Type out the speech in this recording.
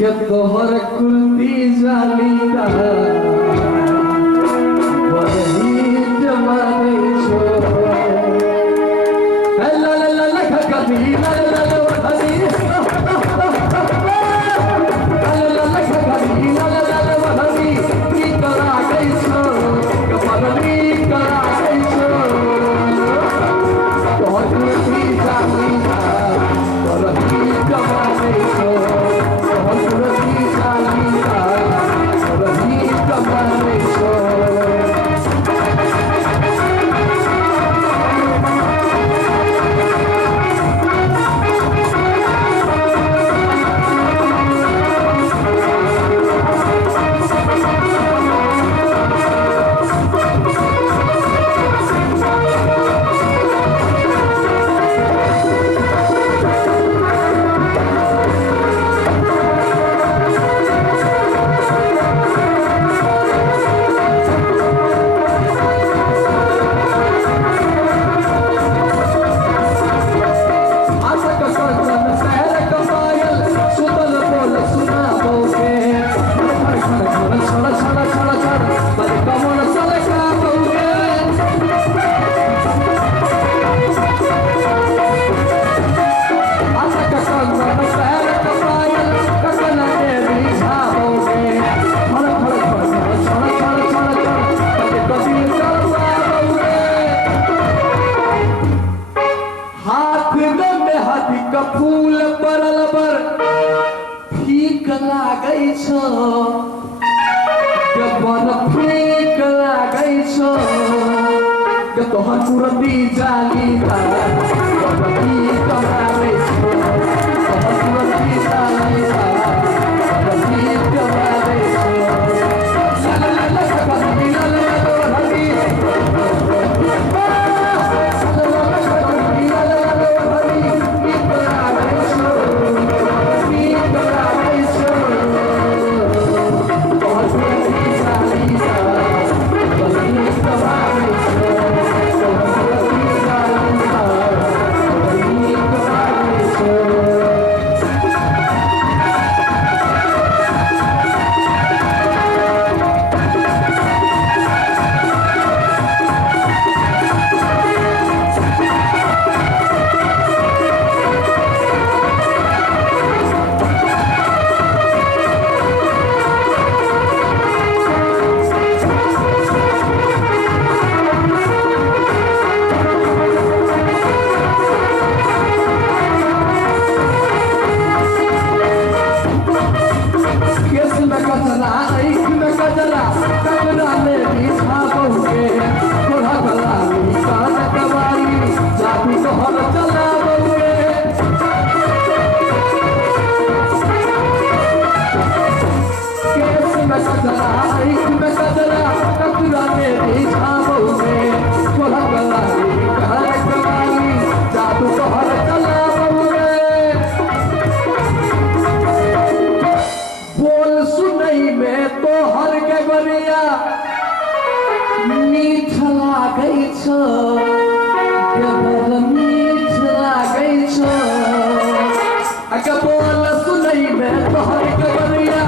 के तोहर कुर्ती जालीदा वही जमाने छो ला ला ला ला कभी ला ला ला वही ला ला ला कभी ला ला ला वही की करा गई छो कमली करा गई छो तोहर कुर्ती जालीदा वही जमाने छो फूल परल पर फीक लागै छ जबन फीक लागै छ के तोहर कुर्ती जालीदा फीक लागै छ तोहर कुर्ती जालीदा फीक लागै छ ला ला ला कभी ला ला ला हरी मीठ लागै छ मीठ लागै छ अके बोल सुनै में तोहर के बरिया